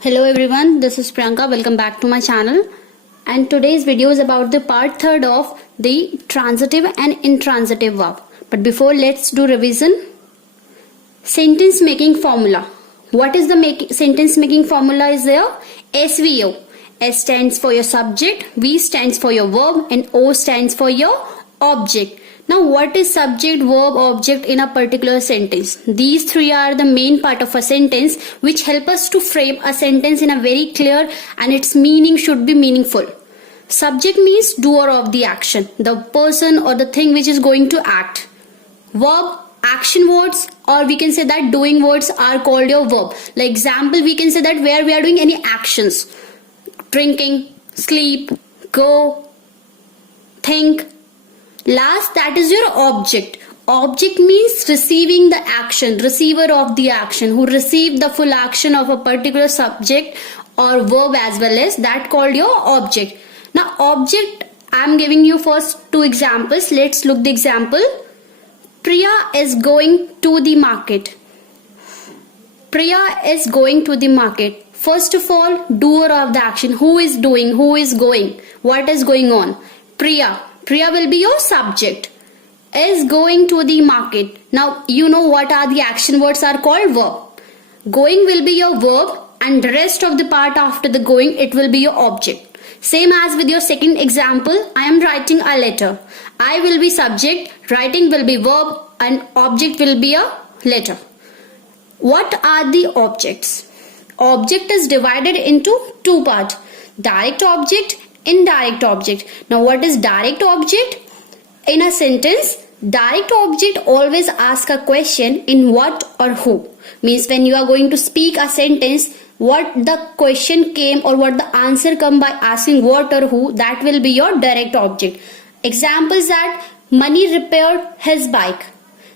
Hello everyone, this is Priyanka. Welcome back to my channel. And today's video is about the part third of the transitive and intransitive verb. But before, let's do revision. Sentence making formula. What is the sentence making formula is there? SVO. S stands for your subject, V stands for your verb, and O stands for your object. Now, what is subject, verb, object in a particular sentence? These three are the main part of a sentence which help us to frame a sentence in a very clear and its meaning should be meaningful. Subject means doer of the action, the person or the thing which is going to act. Verb, action words, or we can say that doing words are called your verb. Like example, we can say that where we are doing any actions. Drinking, sleep, go, think. Last, that is your object. Object means receiving the action, receiver of the action, who received the full action of a particular subject or verb as well as that called your object. Now object, I am giving you first two examples. Let's look the example. Priya is going to the market. Priya is going to the market. First of all, doer of the action. Who is doing? Who is going? What is going on? Priya. Priya will be your subject. Is going to the market. Now you know what are the action words are called verb. Going will be your verb and the rest of the part after the going it will be your object. Same as with your second example, I am writing a letter. I will be subject, writing will be verb and object will be a letter. What are the objects? Object is divided into two parts. Direct object, indirect object. Now what is direct object? In a sentence, direct object always ask a question in what or who. Means when you are going to speak a sentence, what the question came or what the answer come by asking what or who, that will be your direct object. Examples that Mani repaired his bike.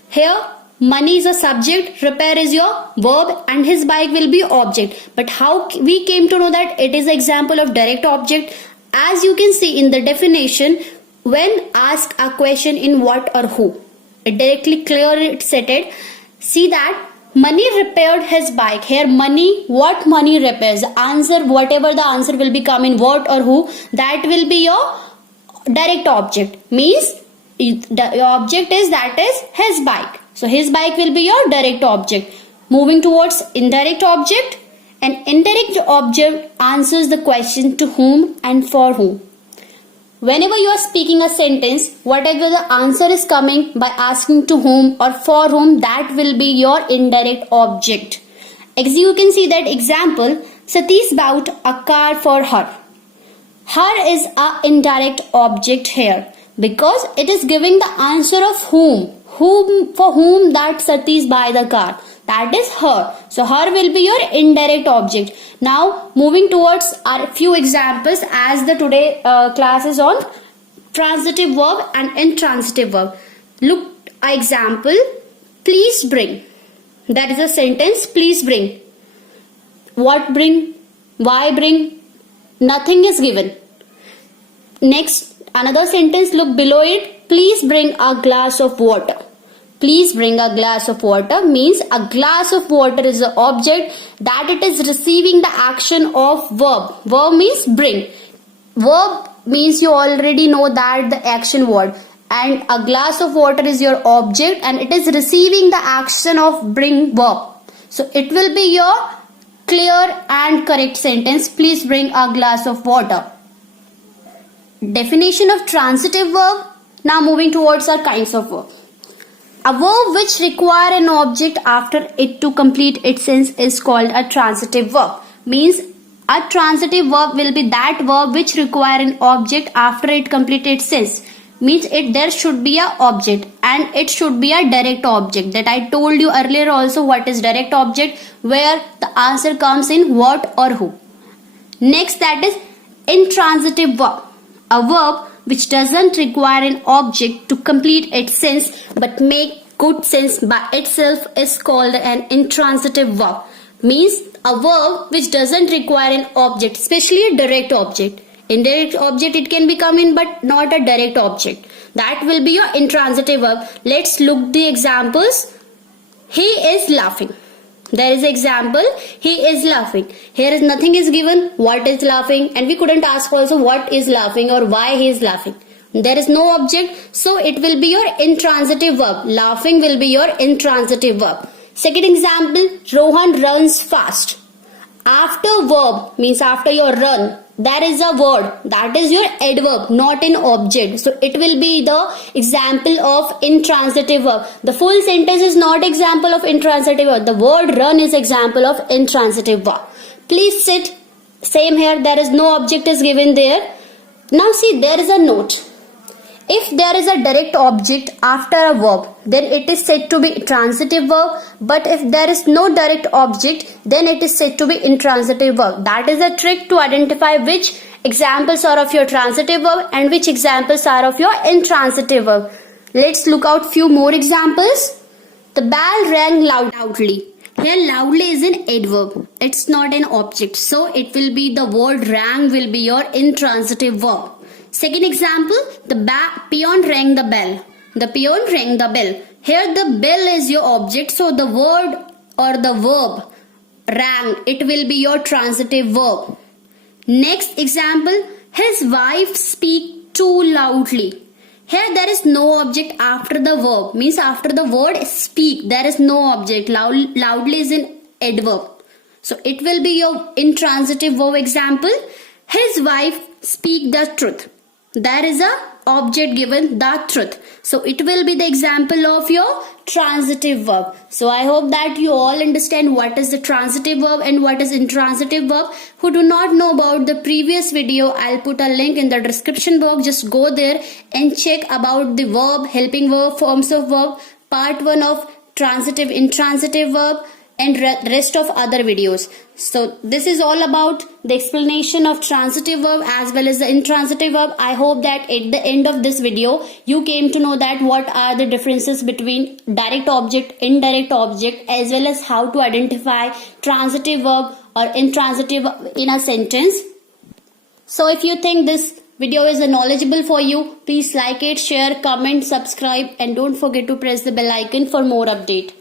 Here Mani is a subject, repair is your verb and his bike will be object. But how we came to know that it is an example of direct object? As you can see in the definition, when asked a question in what or who, it directly clearly stated. See that Mani repaired his bike. Here Mani, what Mani repairs? The answer, whatever the answer will become in what or who, that will be your direct object. Means the object is that is his bike. So his bike will be your direct object. Moving towards indirect object. An indirect object answers the question to whom and for whom. Whenever you are speaking a sentence, whatever the answer is coming by asking to whom or for whom, that will be your indirect object. As you can see that example, Satish bought a car for her. Her is a indirect object here because it is giving the answer of whom for whom that Satish buy the car. That is her. So her will be your indirect object. Now moving towards our few examples as the today class is on transitive verb and intransitive verb. Look example. Please bring. That is a sentence. Please bring. What bring? Why bring? Nothing is given. Next another sentence. Look below it. Please bring a glass of water. Please bring a glass of water means a glass of water is the object that it is receiving the action of verb. Verb means bring. Verb means you already know that the action word. And a glass of water is your object and it is receiving the action of bring verb. So it will be your clear and correct sentence. Please bring a glass of water. Definition of transitive verb. Now moving towards our kinds of verb. A verb which require an object after it to complete its sense is called a transitive verb. Means a transitive verb will be that verb which require an object after it completes its sense. Means there should be a object and it should be a direct object. That I told you earlier also what is direct object, where the answer comes in what or who. Next, that is intransitive verb. A verb which doesn't require an object to complete its sense but make good sense by itself is called an intransitive verb. Means a verb which doesn't require an object, especially a direct object. Indirect object it can become in but not a direct object. That will be your intransitive verb. Let's look the examples. He is laughing. There is example, he is laughing. Here is nothing is given, what is laughing, and we couldn't ask also what is laughing or why he is laughing. There is no object, so it will be your intransitive verb. Laughing will be your intransitive verb. Second example, Rohan runs fast. After verb means after your run, there is a word, that is your adverb, not an object. So it will be the example of intransitive verb. The full sentence is not example of intransitive verb. The word run is example of intransitive verb. Please sit. Same here, there is no object is given there. Now see, there is a note. If there is a direct object after a verb, then it is said to be transitive verb. But if there is no direct object, then it is said to be intransitive verb. That is a trick to identify which examples are of your transitive verb and which examples are of your intransitive verb. Let's look out few more examples. The bell rang loudly. Here loudly is an adverb. It's not an object. So it will be the word rang will be your intransitive verb. Second example, the peon rang the bell. The peon rang the bell. Here the bell is your object, so the word or the verb rang, it will be your transitive verb. Next example, his wife speak too loudly. Here there is no object after the verb, means after the word speak, there is no object. Loudly is an adverb. So it will be your intransitive verb example. His wife speak the truth. There is a object given, the truth. So it will be the example of your transitive verb. So I hope that you all understand what is the transitive verb and what is intransitive verb. Who do not know about the previous video, I'll put a link in the description box. Just go there and check about the verb, helping verb, forms of verb, part 1 of transitive, intransitive verb, and rest of other videos. So this is all about the explanation of transitive verb as well as the intransitive verb. I hope that at the end of this video you came to know that what are the differences between direct object, indirect object, as well as how to identify transitive verb or intransitive verb in a sentence. So if you think this video is knowledgeable for you, please like it, share, comment, subscribe, and don't forget to press the bell icon for more update.